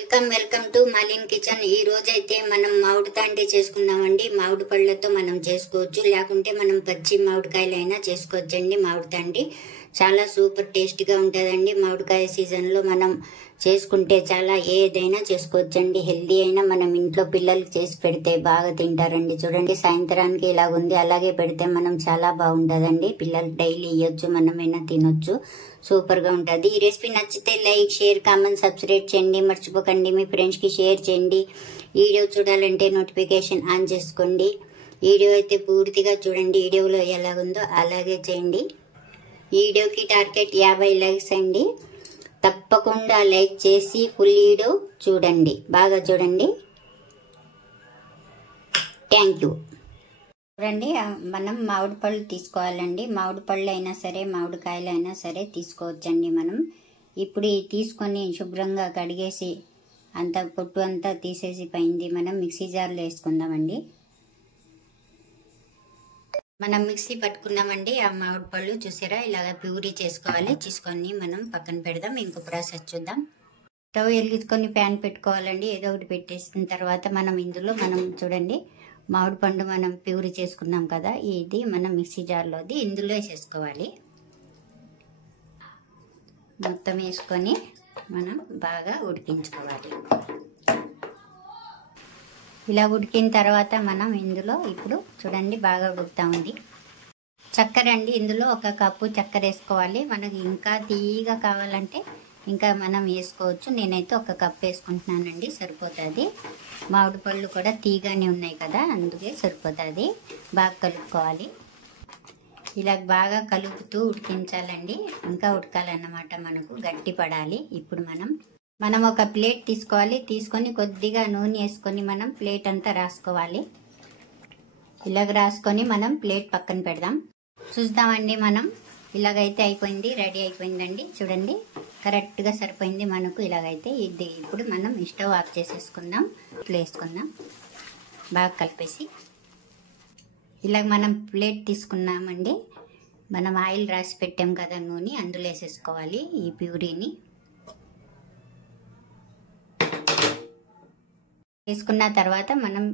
Welcome to మాలిన్ kitchen. ఈ రోజు అయితే మనం మామిడి తాండ్రి చేసుకుందామండి। మామిడి పళ్ళతో మనం చేసుకోవచ్చు, లేకుంటే మనం పచ్చి మామిడికాయలైనా చేసుకోవచ్చండి। మామిడి తాండ్రి చాలా సూపర్ టేస్టీగా ఉంటుందండి। మామిడికాయ సీజన్ లో మనం చేసుకుంటే చాలా ఏదైనా చేసుకోవచ్చండి। హెల్దీ అయినా మనం ఇంట్లో పిల్లలకి చేసి పెడితే బాగా తింటారండి। చూడండి సాయంత్రానికి ఇలా ఉంది, అలాగే పెడితే మనం చాలా బాగుంటుందండి। పిల్లలకి డైలీ ఇవ్వచ్చు, మనమైనా తినొచ్చు, సూపర్ గా ఉంటుంది। ఈ రెసిపీ నచ్చితే లైక్, షేర్, కామెంట్, సబ్స్క్రైబ్ చేయండి మర్చిపోకండి। మీ ఫ్రెండ్స్ కి షేర్ చేయండి। వీడియో చూడాలంటే నోటిఫికేషన్ ఆన్ చేసుకోండి। వీడియో అయితే పూర్తిగా చూడండి, వీడియోలో ఎలాగుందో అలాగే చేయండి। వీడియోకి టార్గెట్ 50 లైక్స్ అండి। తప్పకుండా లైక్ చేసి ఫుల్ వీడియో చూడండి, బాగా చూడండి। Thank you. చూడండి, మనం మామిడి పళ్ళు తీసుకోవాలండి। మామిడి పళ్ళు అయినా సరే, మామిడికాయలు అయినా సరే తీసుకోవచ్చండి। మనం ఇప్పుడు తీసుకొని శుభ్రంగా కడిగేసి అంత పొట్టు అంతా తీసేసి పైంది మనం మిక్సీ జార్లో వేసుకుందామండి। మనం మిక్సీ పట్టుకున్నామండి। ఆ మామిడి పళ్ళు చూసారా, ఇలాగ ప్యూరీ చేసుకోవాలి। చేసుకొని మనం పక్కన పెడదాం। ఇంకో ప్రాసెస్ చూద్దాం। స్టవ్ వెలిగించుకొని ప్యాన్ పెట్టుకోవాలండి। ఏదో ఒకటి పెట్టేసిన తర్వాత మనం ఇందులో చూడండి మామిడి పండు మనం ప్యూరీ చేసుకున్నాం కదా, ఇది మనం మిక్సీ జార్లోది ఇందులో వేసేసుకోవాలి। మొత్తం వేసుకొని మనం బాగా ఉడికించుకోవాలి। ఇలా ఉడికిన తర్వాత మనం ఇందులో ఇప్పుడు చూడండి బాగా ఉడుకుతా ఉంది। చక్కెర అండి, ఇందులో 1 కప్పు చక్కెర వేసుకోవాలి। మనకి ఇంకా తీయగా కావాలంటే ఇంకా మనం వేసుకోవచ్చు। నేనైతే 1 కప్పు వేసుకుంటున్నానండి, సరిపోతుంది। మామిడి పళ్ళు కూడా తీగానే ఉన్నాయి కదా, అందుకే సరిపోతుంది। బాగా కలుపుకోవాలి। ఇలా బాగా కలుపుతూ ఉడికించాలండి, ఇంకా ఉడకాలన్నమాట, మనకు గట్టి పడాలి। ఇప్పుడు మనం ఒక ప్లేట్ తీసుకోవాలి। తీసుకొని కొద్దిగా నూనె వేసుకొని మనం ప్లేట్ అంతా రాసుకోవాలి। ఇలాగ రాసుకొని మనం ప్లేట్ పక్కన పెడదాం। చూద్దామండి, మనం ఇలాగైతే అయిపోయింది, రెడీ అయిపోయిందండి। చూడండి కరెక్ట్గా సరిపోయింది మనకు। ఇలాగైతే ఇది ఇప్పుడు మనం స్టవ్ ఆఫ్ చేసేసుకుందాం, వేసుకుందాం బాగా కలిపేసి। ఇలాగ మనం ప్లేట్ తీసుకున్నామండి, మనం ఆయిల్ రాసి పెట్టాం కదా నూనె, అందులో వేసేసుకోవాలి ఈ ప్యూరీని। వేసుకున్న తర్వాత మనం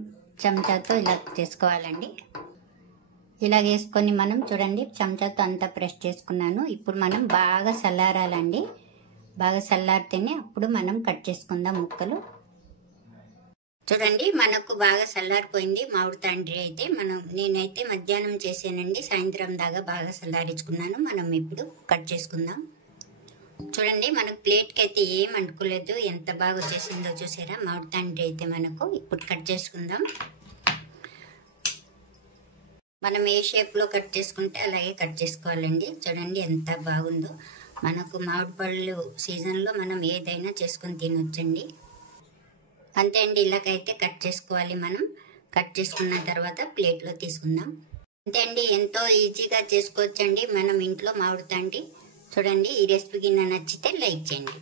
చెంచాతో ఇలా చేసుకోవాలండి। ఇలా వేసుకొని మనం చూడండి చెంచాతో అంతా ప్రెస్ చేసుకున్నాను। ఇప్పుడు మనం బాగా చల్లారాలండి, బాగా చల్లారితేనే అప్పుడు మనం కట్ చేసుకుందాం ముక్కలు। చూడండి మనకు బాగా చల్లారిపోయింది మామిడి తాండ్రి అయితే। నేనైతే మధ్యాహ్నం చేసానండి, సాయంత్రం దాకా బాగా చల్లారించుకున్నాను। మనం ఇప్పుడు కట్ చేసుకుందాం। చూడండి మనకు ప్లేట్కి అయితే ఏం అంటుకోలేదు, ఎంత బాగా వచ్చేసిందో చూసారా మామిడి తాండ్రి అయితే మనకు। ఇప్పుడు కట్ చేసుకుందాం। మనం ఏ షేప్లో కట్ చేసుకుంటే అలాగే కట్ చేసుకోవాలండి। చూడండి ఎంత బాగుందో మనకు। మామిడి పళ్ళు సీజన్లో మనం ఏదైనా చేసుకొని తినొచ్చండి। అంతే అండి, ఇలాగైతే కట్ చేసుకోవాలి మనం। కట్ చేసుకున్న తర్వాత ప్లేట్లో తీసుకుందాం। అంతే అండి, ఎంతో ఈజీగా చేసుకోవచ్చండి మనం ఇంట్లో మామిడి తాండ్రి। చూడండి ఈ రెసిపీకి నచ్చితే లైక్ చేయండి।